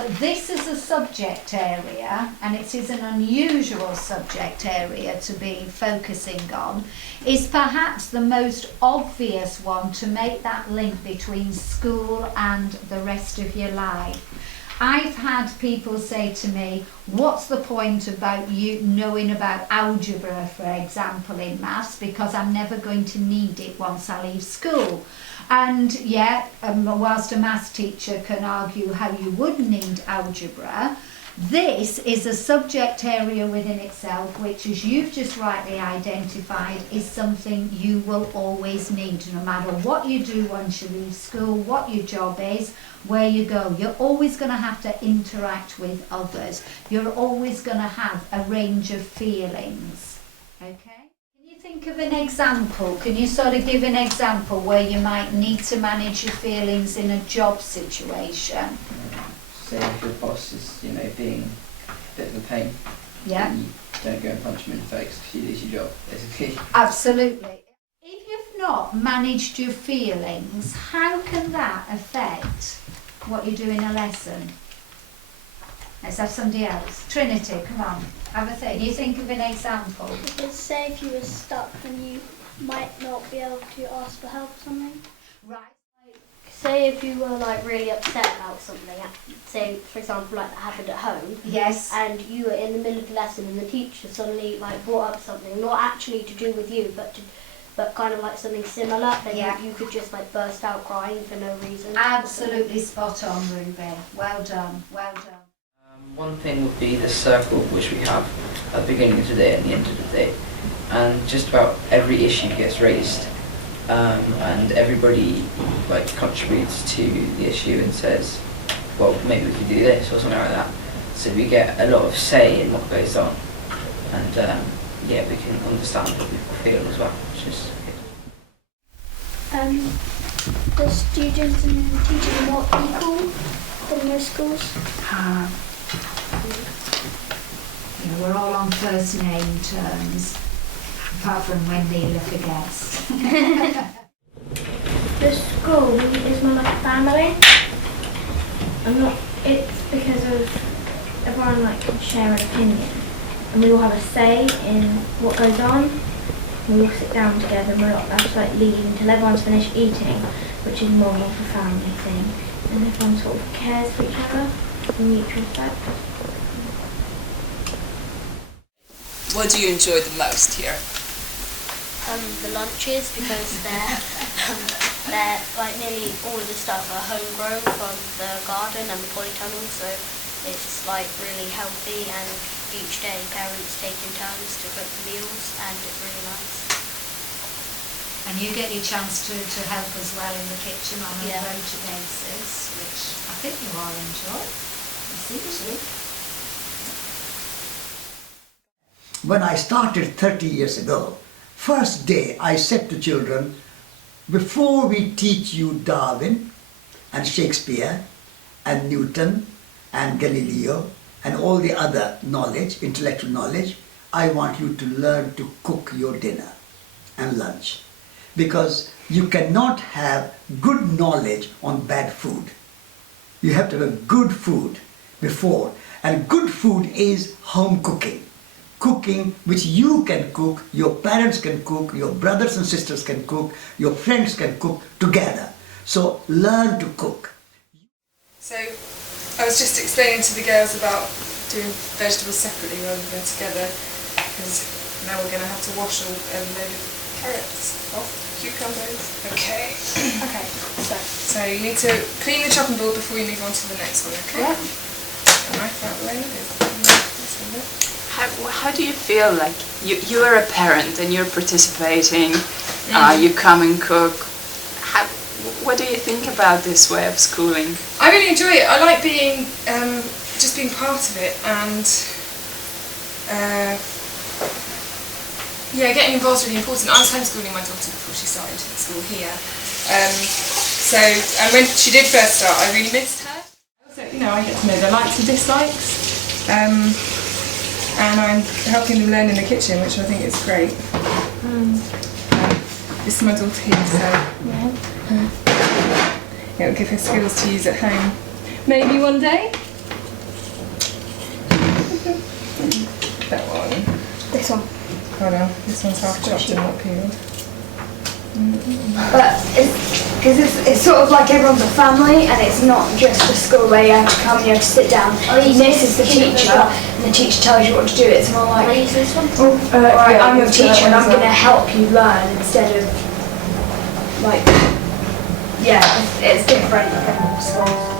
that this is a subject area, and it is an unusual subject area to be focusing on, is perhaps the most obvious one to make that link between school and the rest of your life. I've had people say to me, what's the point about you knowing about algebra, for example, in maths, because I'm never going to need it once I leave school. And yet, whilst a maths teacher can argue how you would need algebra, this is a subject area within itself which, as you've just rightly identified, is something you will always need, no matter what you do once you leave school, what your job is, where you go. You're always going to have to interact with others. You're always going to have a range of feelings. Okay? Can you think of an example? Can you sort of give an example where you might need to manage your feelings in a job situation? Say if your boss is, being a bit of a pain, Yeah. you don't go and punch him in the face because you lose your job, basically. Absolutely. If you've not managed your feelings, how can that affect what you do in a lesson? Let's have somebody else. Trinity, come on, have a think. You think of an example. Because say if you were stuck and you might not be able to ask for help or something. Right. Say if you were really upset about something, say for example that happened at home. Yes. And you were in the middle of the lesson and the teacher suddenly brought up something, not actually to do with you, but kind of something similar, then you could just burst out crying for no reason. Absolutely spot on, Ruby. Well done, well done. One thing would be the circle which we have at the beginning of the day and the end of the day, and just about every issue gets raised, and everybody contributes to the issue and says, well, maybe we could do this or something like that. So we get a lot of say in what goes on, and we can understand what people feel as well, which is good. The students and teachers are more equal than most schools. We're all on first name terms, apart from when Neela forgets. The school is more like a family. It's because of everyone can share an opinion, and we all have a say in what goes on. We all sit down together and we're not allowed to leave until everyone's finished eating, which is more of a family thing, and everyone sort of cares for each other and mutual respect. What do you enjoy the most here? The lunches, because they're nearly all of the stuff are homegrown from the garden and the polytunnel, so it's really healthy, and each day parents take in turns to cook the meals, and it's really nice. And you get your chance to help as well in the kitchen on a Yeah. rota basis, which I think you all enjoy. You seem to. When I started 30 years ago, first day I said to children, before we teach you Darwin and Shakespeare and Newton and Galileo and all the other knowledge, intellectual knowledge, I want you to learn to cook your dinner and lunch. Because you cannot have good knowledge on bad food. You have to have good food before. And good food is home cooking. Cooking which you can cook, your parents can cook, your brothers and sisters can cook, your friends can cook together. So learn to cook. So I was just explaining to the girls about doing vegetables separately rather than together, because now we're going to have to wash a load of carrots off, cucumbers. Okay. Okay, So you need to clean the chopping board before you move on to the next one, okay? Yeah. Knife out the way. This one there. How do you feel you are a parent and you're participating, you come and cook? What do you think about this way of schooling? I really enjoy it. I like being just being part of it, and getting involved is really important. I was homeschooling my daughter before she started school here, and when she did first start, I really missed her. Also, I get to know their likes and dislikes, and I'm helping them learn in the kitchen, which I think is great. This is my daughter here, so it'll give her skills to use at home. Maybe one day. This one. Hold on, this one's half chopped and not peeled. But because it's sort of like everyone's a family, and it's not just a school where you have to come and you have to sit down. This is the teacher, and the teacher tells you what to do. It's more like, alright, I'm your teacher and I'm going to help you learn instead of like, yeah, it's different from schools.